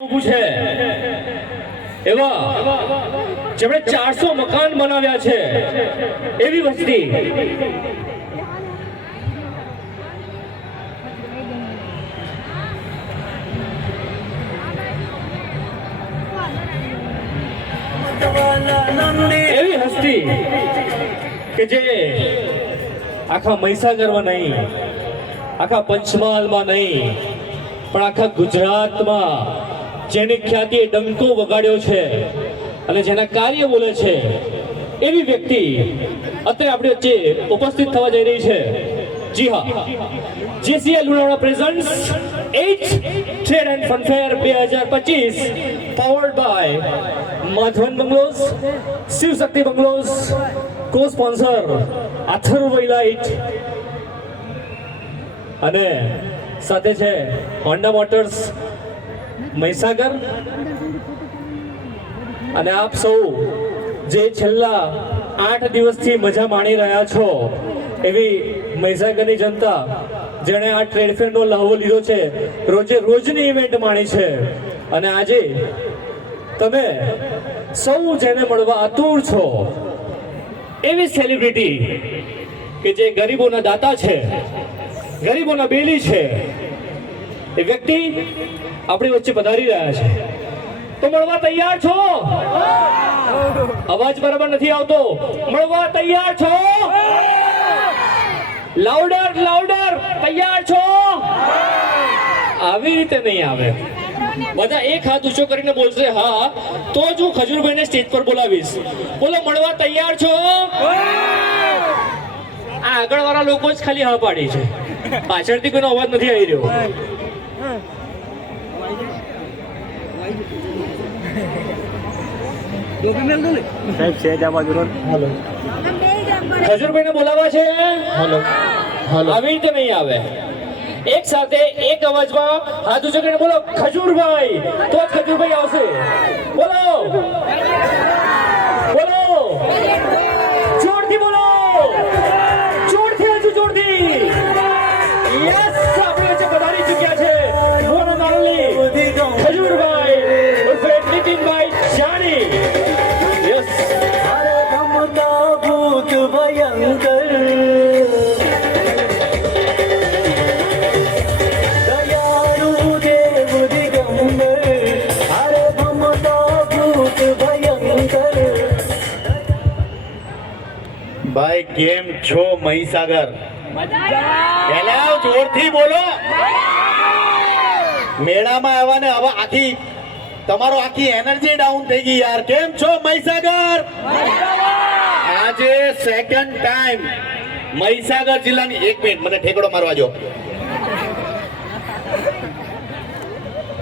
છે એવા જેમણે 400 મકાન બનાવ્યા છે એવી વસ્તી એવી હસ્તી કે જે આખા મહીસાગરમાં નહીં, આખા પંચમહાલમાં નહીં, પણ આખા ગુજરાતમાં જેની ખ્યાતિએ ડંકો વગાડ્યો છે અને જેના કાર્ય બોલે છે એવી વ્યક્તિ અત્યારે આપણી વચ્ચે ઉપસ્થિત થવા જઈ રહી છે. જી હા, JCL Lunawada presents 8th trade and fun fair 2025 powered by Madhavan bungalows, Shivshakti bungalows, co sponsor Atharva elite અને સાથે છે હોન્ડા મોટર્સ મહીસાગર. અને આપ સૌ જે છેલ્લા 8 દિવસથી મજા માણી રહ્યા છો એવી મહીસાગરની જનતા જેણે આ ટ્રેડ ફેરનો લહાવો લીધો છે, રોજે રોજની ઇવેન્ટ માણી છે, અને આજે તમે સૌ જેને મળવા આતુર છો એવી સેલિબ્રિટી કે જે ગરીબોના દાતા છે, ગરીબોના બેલી છે, એ વ્યક્તિ આપણી વચ્ચે પધારી રહ્યા છે. તો મળવા તૈયાર છો? અવાજ બરાબર નથી આવતો. મળવા તૈયાર છો? લાઉડર લાઉડર, તૈયાર છો? આવી રીતે નહીં આવે. બધા એક હાથ ઊંચો કરીને બોલશે હા, તો જ હું ખજૂરભાઈને સ્ટેજ પર બોલાવીશ. બોલો, મળવા તૈયાર છો? આ આગળ વાળા લોકો જ ખાલી હા પાડી છે, પાછળથી કોઈનો અવાજ નથી આવી રહ્યો. ખજૂરભાઈને બોલાવા છે. આવી રીતે નહીં આવે. એક સાથે એક અવાજમાં હાથ ઊંચો કરીને બોલો ખજૂરભાઈ, તો જ ખજૂરભાઈ આવશે. બોલો બોલો, જોરથી બોલો, જોરથી હજુ જોરથી. યસ, આપણી વચ્ચે પધારી ચૂક્યા છે ખજૂરભાઈ ઉર્ફે નીતિનભાઈ જાની. યસ, ભૂત ભયંકર ભાઈ કેમ છો મહીસાગર? પેલા જોરથી બોલો. મેળામાં આવ્યા ને હવે આખી તમારો આખી એનર્જી ડાઉન થઈ ગઈ યાર. કેમ છો મહીસાગર? આજે સેકન્ડ ટાઈમ મહીસાગર જિલ્લાની, એક મિનિટ મને ઠેકડો મારવા જો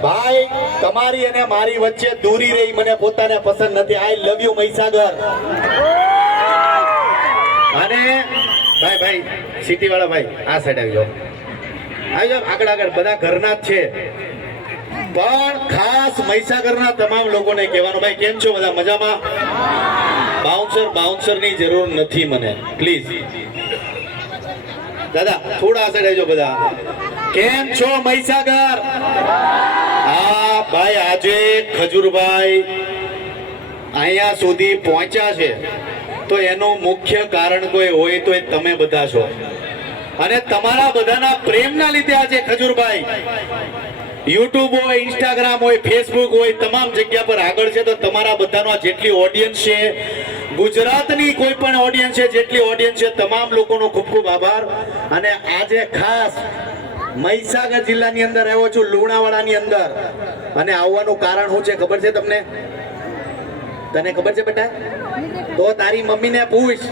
ભાઈ. તમારી અને મારી વચ્ચે દૂરી રહી મને પોતાને પસંદ નથી. આઈ લવ યુ મહીસાગર. અને ભાઈ ભાઈ સિટી વાળા ભાઈ આ સાઈડ આવી જાઓ, આવી જાઓ આગળ આગળ. બધા ઘરના જ છે, પણ ખાસ મહીસાગરના તમામ લોકોને કહેવાનું ભાઈ કેમ છો બધા? મજામાં? બાઉન્સર ની જરૂર નથી મને, પ્લીઝ દાદા થોડા આ સાઈડ આવી જાઓ બધા. કેમ છો મહીસાગર? હા ભાઈ, આજે ખજૂરભાઈ અહીંયા સુધી પહોંચ્યા છે તો એનું મુખ્ય કારણ કોઈ હોય તો એ તમે બધા છો. અને તમારા બધાના પ્રેમના લીધે આજે ખજૂરભાઈ યુટ્યુબ હોય, ઇન્સ્ટાગ્રામ હોય, ફેસબુક હોય, તમામ જગ્યા પર આગળ છે. તો તમારા બધાનો જેટલી ઓડિયન્સ છે, ગુજરાતની કોઈ પણ ઓડિયન્સ છે, જેટલી ઓડિયન્સ છે, તમામ લોકોનો ખૂબ ખૂબ આભાર. અને આજે ખાસ મહીસાગર જિલ્લાની અંદર આવ્યો છું, લુણાવાડાની અંદર. અને આવવાનું કારણ શું છે ખબર છે તમને? તને ખબર છે બેટા? તો તારી મમ્મીને પૂછ.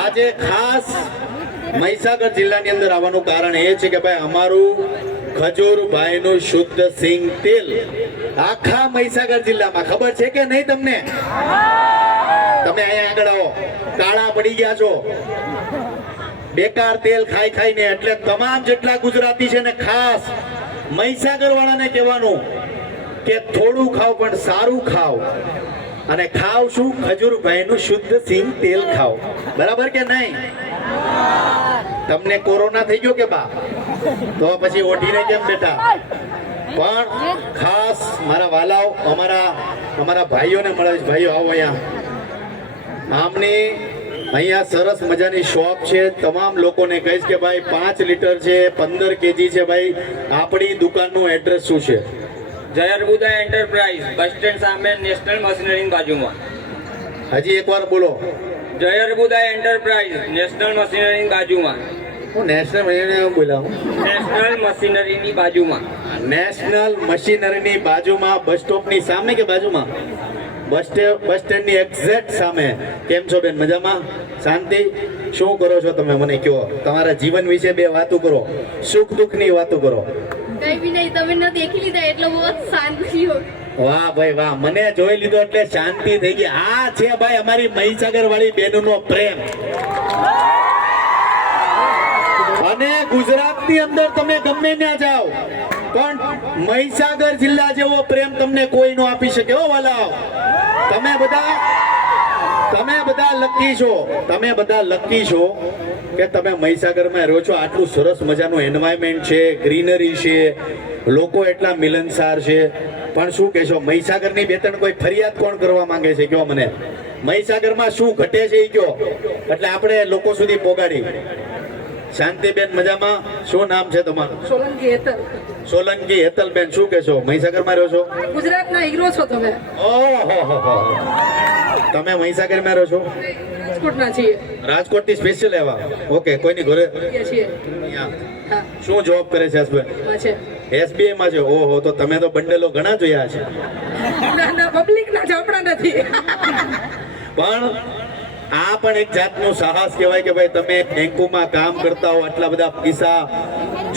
આજે ખાસ મહીસાગર જિલ્લાની અંદર આવવાનું કારણ એ છે કે ભાઈ અમારું ખજૂરભાઈનું શુદ્ધ સિંગ તેલ આખા મહીસાગર જિલ્લામાં, ખબર છે કે નહીં તમને? તમે અહીંયા આગળ આવો, કાળા પડી ગયા છો બેકાર તેલ ખાઈ ખાઈને. એટલે તમામ જેટલા ગુજરાતી છે ને ખાસ મહીસાગર વાળાને કહેવાનું કે થોડું ખાઓ પણ સારું ખાઓ. અને ખાવ શું? ખજૂરભાઈનું શુદ્ધ સિંગ તેલ ખાઓ. બરાબર કે નહીં? તમને કોરોના થઈ ગયો કે બા? તો પછી ઓઢીને કેમ બેઠા? પણ ખાસ મારા વાલાઓ અમારા ભાઈઓને મળે છે. ભાઈઓ આવો અહીંયા. આમની અહીંયા સરસ મજાની શોપ છે. તમામ લોકોને કહીશ કે ભાઈ 5 લીટર છે, 15 કેજી છે. ભાઈ આપણી દુકાનનું એડ્રેસ શું છે? જય અર્બુદા એન્ટરપ્રાઇઝ, બસ સ્ટેન્ડ સામે, નેશનલ મશીનરીની બાજુમાં. હજી એકવાર બોલો. જય અર્બુદા એન્ટરપ્રાઇઝ, નેશનલ મશીનરીની બાજુમાં. હું નેશનલ મશીનરી બોલાવું. નેશનલ મશીનરીની બાજુમાં. નેશનલ મશીનરીની બાજુમાં, બસ સ્ટોપની સામે કે બાજુમાં? બસ સ્ટેન્ડની એક્ઝેક્ટ સામે. કેમ છો બેન? મજામાં? શાંતિ? શું કરો છો તમે? મને કહો. તમારા જીવન વિશે 2 વાતો કરો, સુખ દુઃખની વાતો કરો. કઈ બી નહીં, તમે ન દેખી લીધા એટલે બહુ શાંતિ હોય. વાહ ભાઈ વાહ, મને જોઈ લીધો એટલે શાંતિ થઈ ગઈ. આ છે ભાઈ અમારી મહીસાગર વાળી બહેનોનો પ્રેમ. અને ગુજરાતની અંદર તમે ગમે ત્યાં જાઓ પણ મહીસાગર જિલ્લા જેવો પ્રેમ તમને કોઈ નો આપી શકે. હો વાલાઓ, તમે બધા લકી છો. તમે બધા લકી છો કે તમે મહીસાગરમાં રહો છો. આટલું સરસ મજાનું એન્વાયરમેન્ટ છે, ગ્રીનરી છે, લોકો એટલા મિલનસાર છે. પણ શું કહેશો, મહીસાગરની 2-3 કોઈ ફરિયાદ કોણ કરવા માંગે છે? કયો મને. મહીસાગરમાં શું ઘટે છે એ કયો, એટલે આપણે લોકો સુધી પહોંચાડી. શાંતિબેન મજામાં? શું નામ છે તમારું? સોલંકી હેતલ. સોલંકી હેતલબેન, શું કહેશો? મહીસાગરમાં રહો છો? ગુજરાતના હીરો છો તમે. ઓહો, તમે મહીસાગરમાં રહો છો? રાજકોટના છીએ. રાજકોટથી સ્પેશિયલ આવ્યા? ઓકે. કોઈની ઘરે છીએ. હા, શું જોબ કરે છે હસબન્ડ? એમાં છે. SBI માં છે. ઓહો, તો તમે તો બંડલો ઘણા જોયા છે. ના પબ્લિક ના છે, આપણા નથી. પણ આ પણ એક જાતનું સાહસ કહેવાય કે ભાઈ તમે બેંકોમાં કામ કરતા હો, આટલા બધા પૈસા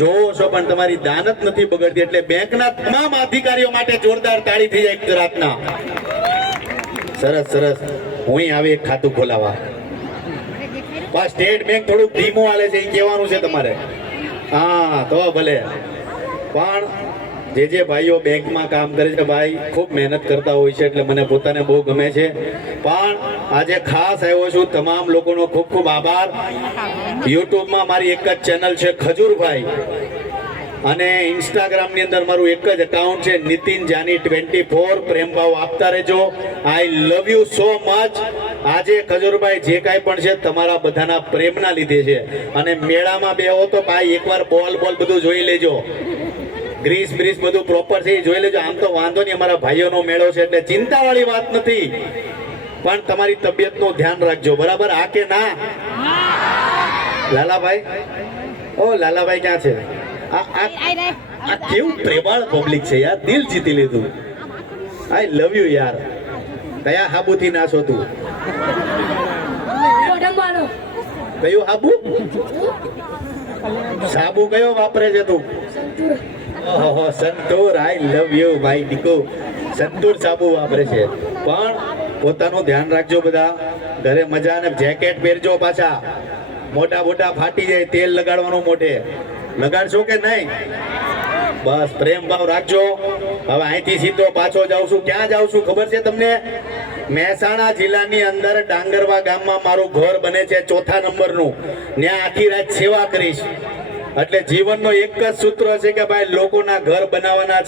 જોવો છો પણ તમારી દાનત નથી બગડતી. એટલે બેંકના તમામ અધિકારીઓ માટે જોરદાર તાળી થઈ જાય ગુજરાતના. સરસ સરસ. હું આવી એક ખાતું ખોલાવા. પણ સ્ટેટ બેંક થોડુંક ધીમું હાલે છે એ કહેવાનું છે તમારે. હા તો ભલે. પણ જે ભાઈઓ બેંકમાં કામ કરે છે ભાઈ ખૂબ મહેનત કરતા હોય છે, એટલે મને પોતાને બહુ ગમે છે. પણ આજે ખાસ આવ્યો છું, તમામ લોકોનો ખૂબ ખૂબ આભાર. યુટ્યુબમાં મારી એક જ ચેનલ છે ખજૂરભાઈ, અને ઇન્સ્ટાગ્રામની અંદર મારું એક જ એકાઉન્ટ છે નીતિન જાની 24. પ્રેમભાવ આપતા રહેજો. આઈ લવ યુ સો મચ. આજે ખજૂરભાઈ જે કાંઈ પણ છે તમારા બધાના પ્રેમના લીધે છે. અને મેળામાં બેહો તો ભાઈ એકવાર બોલ બધું જોઈ લેજો. ગ્રીસ બ્રીસ બધું પ્રોપર છે એ જોઈ લેજો. આમ તો વાંધો નહીં, અમારા ભાઈઓનો મેળો છે એટલે ચિંતાવાળી વાત નથી. પણ તમારી તબિયતનું ધ્યાન રાખજો, બરાબર? આ કે ના? લાલાભાઈ, ઓ લાલાભાઈ ક્યાં છે? આ કેવું પ્રેમાળ પબ્લિક છે યાર, દિલ જીતી લીધું. આઈ લવ યુ યાર. કયા હાબુથી નાશો તું? કયું હાબુ? સાબુ કયો વાપરે છે તું? ઓહો, સંતૂર. આઈ લવ યુ ભાઈ ડીકો. સંતૂર સાબુ વાપરે છે. પણ પોતાનું ધ્યાન રાખજો બધા. ઘરે મજા ને જેકેટ પહેરજો પાછા. મોટા ફાટી જાય, તેલ લગાડવાનું મોઢે. લગાડશો કે નહીં? બસ પ્રેમ ભાવ રાખજો. હવે અહીંથી સીધો પાછો જાઉં છું. ક્યાં જાઉં છું ખબર છે તમને? મહેસાણા જિલ્લાની અંદર ડાંગરવા ગામમાં મારું ઘર બને છે 4થા નંબરનું. ત્યાં આખી રાત સેવા કરીશ. એટલે જીવનનો એક જ સૂત્ર છે કે ભાઈ લોકોના ઘર બનાવવાના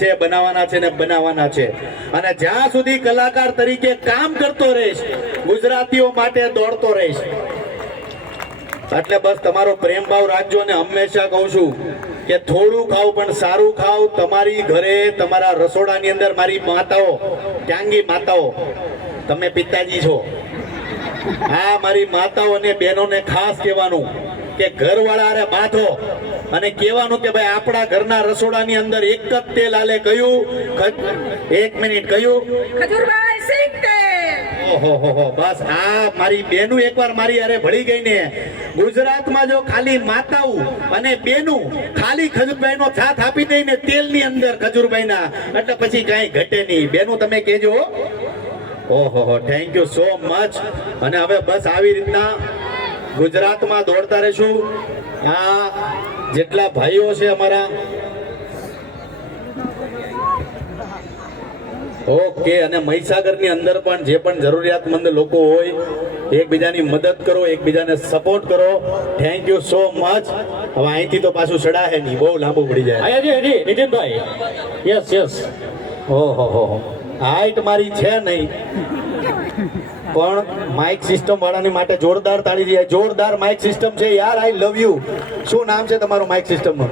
છે. અને જ્યાં સુધી કલાકાર તરીકે કામ કરતો રહીશ, ગુજરાતીઓ માટે દોડતો રહીશ. એટલે બસ તમારો પ્રેમ ભાવ રાખજો. અને હંમેશા કહું છું કે થોડું ખાવ પણ સારું ખાવ. તમારી ઘરે, તમારા રસોડાની અંદર મારી માતાઓ, ત્યાંગી માતાઓ, તમે પિતાજી છો. હા, મારી માતાઓ અને બહેનોને ખાસ કહેવાનું કે ઘરવાળા અરે બાંધો અને કહેવાનું કે ભાઈ આપણા ઘરના રસોડાની અંદર એક જ તેલ હાલે. કયું? 1 મિનિટ, કયું? ખજૂરભાઈ સિંગ તેલ. ઓહો, બસ આ મારી બેનું એકવાર મારી અરે ભળી ગઈ ને. ગુજરાતમાં જો ખાલી માતાઓ અને બેનું ખાલી ખજૂરભાઈ નો સાથ આપી દઈ ને તેલની અંદર ખજૂરભાઈ ના, એટલે પછી કઈ ઘટે નહીં. બેનું તમે કહેજો. ઓહો, થેન્ક યુ સો મચ. અને હવે બસ આવી રીતના ગુજરાતમાં દોડતા રહેશું. આ જેટલા ભાઈઓ છે અમારા, ઓકે, અને મહીસાગરની અંદર પણ જે પણ જરૂરિયાતમંદ લોકો હોય એકબીજાની મદદ કરો, એકબીજાને સપોર્ટ કરો. Thank you so much. હવે અહીંથી તો પાછું ચડાહે નહીં, બહુ લાંબુ પડી જાય. અહીંયા જી નીતિનભાઈ. Yes yes. ઓહો, હાઈટ મારી છે નહીં, પણ માઇક સિસ્ટમ વાળાની માટે જોરદાર તાળી જાય. જોરદાર માઇક સિસ્ટમ છે યાર. આઈ લવ યુ. શું નામ છે તમારું માઇક સિસ્ટમનું?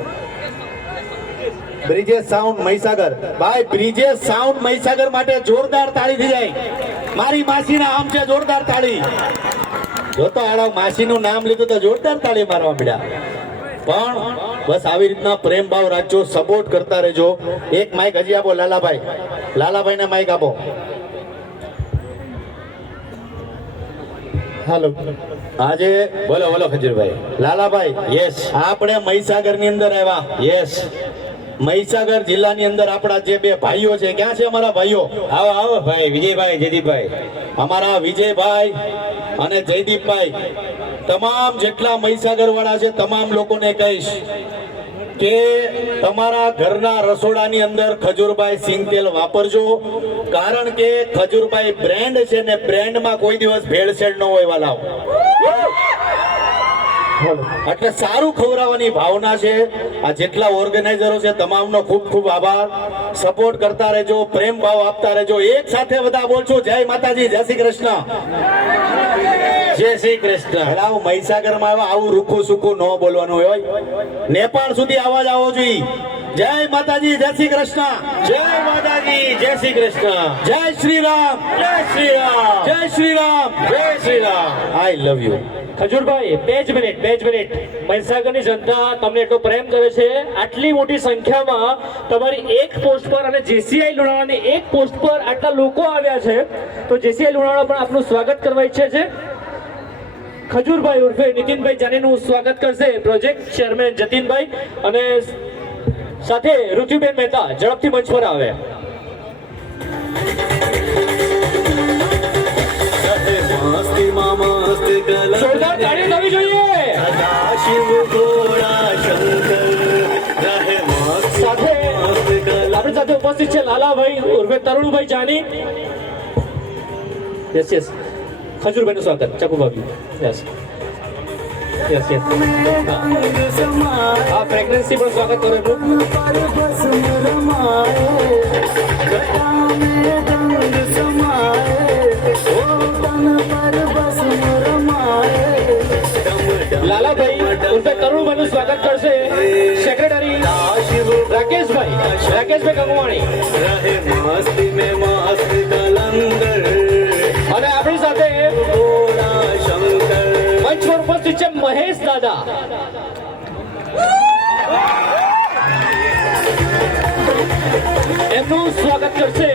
બ્રિજેશ સાઉન્ડ મહીસાગર. ભાઈ બ્રિજેશ સાઉન્ડ મહીસાગર માટે જોરદાર તાળી થઈ જાય. મારી માસીના આમ છે, જોરદાર તાળી. જો તો આડા માસીનું નામ લીધું તો જોરદાર તાળી મારવા મળ્યા. પણ બસ આવી રીતના પ્રેમ ભાવ રાખજો, સપોર્ટ કરતા રહેજો. એક માઇક હજી આપો લાલાભાઈ. લાલાભાઈને માઇક આપો. હાલો, આજે બોલો બોલો ખજૂરભાઈ. લાલાભાઈ, યસ આપણે મહીસાગર ની અંદર આવ્યા. યસ. મહીસાગર જિલ્લાની અંદર આપણા જે બે ભાઈઓ છે, ક્યાં છે અમારા ભાઈઓ? આવો આવો ભાઈ વિજયભાઈ જયદીપભાઈ. અમારા વિજયભાઈ અને જયદીપભાઈ, તમામ જેટલા મહીસાગર વાળા છે તમામ લોકોને કહીશ કે તમારા ઘરના રસોડાની અંદર ખજૂરભાઈ સિંગ તેલ વાપરજો. કારણ કે ખજૂરભાઈ બ્રેન્ડ છે ને બ્રેન્ડમાં કોઈ દિવસ ભેળસેળ ન હોય વાલાઓ. એટલે સારું ખવડાવવાની ભાવના છે. આ જેટલા ઓર્ગેનાઇઝરો છે તમામનો ખૂબ ખૂબ આભાર. સપોર્ટ કરતા રહેજો, પ્રેમ ભાવ આપતા રહેજો. એક સાથે બધા બોલશું જય માતાજી, જય શ્રી કૃષ્ણ. જય શ્રી કૃષ્ણ. એટલે આવું મહીસાગરમાં આવ્યા, આવું રૂખું સૂકું ન બોલવાનું હોય. નેપાળ સુધી અવાજ આવવો જોઈએ. જય માતાજી, જય શ્રી કૃષ્ણ. જય માતાજી, જય શ્રી કૃષ્ણ. જય શ્રી રામ. જય શ્રી રામ. જય શ્રી રામ. જય શ્રી રામ. આઈ લવ યુ. ખજૂરભાઈ, બે જ મિનિટ. મહીસાગરની જનતા તમને એટલો પ્રેમ કરે છે. આટલી મોટી સંખ્યામાં તમારી એક પોસ્ટ પર અને જેસીઆઈ લુણાવાડાની એક પોસ્ટ પર આટલા લોકો આવ્યા છે, તો જેસીઆઈ લુણાવાડા પણ આપનું સ્વાગત કરવા ઈચ્છે છે. ખજૂરભાઈ ઉર્ફે નીતિનભાઈ જાનીનું સ્વાગત કરશે પ્રોજેક્ટ ચેરમેન જતીનભાઈ, અને સાથે ઋતુબેન મહેતા ઝડપથી મંચ પર આવે. જોરદાર તાળી થવી જોઈએ. સાથે આપણી સાથે ઉપસ્થિત છે લાલાભાઈ ઉર્ફે તરુણભાઈ જાની. Yes yes. ખજૂરભાઈ નું સ્વાગત. ચકુ ભાભી. Yes yes yes. હા, પ્રેગ્નન્સી પણ સ્વાગત કરો એમનું. લાલાભાઈ ઉર્ફે તરુણભાઈ નું સ્વાગત કરશે સેક્રેટરી રાકેશભાઈ ગંગવાણી. અને આપણી સાથે મંચ પર ઉપસ્થિત છે મહેશ દાદા. એમનું સ્વાગત કરશે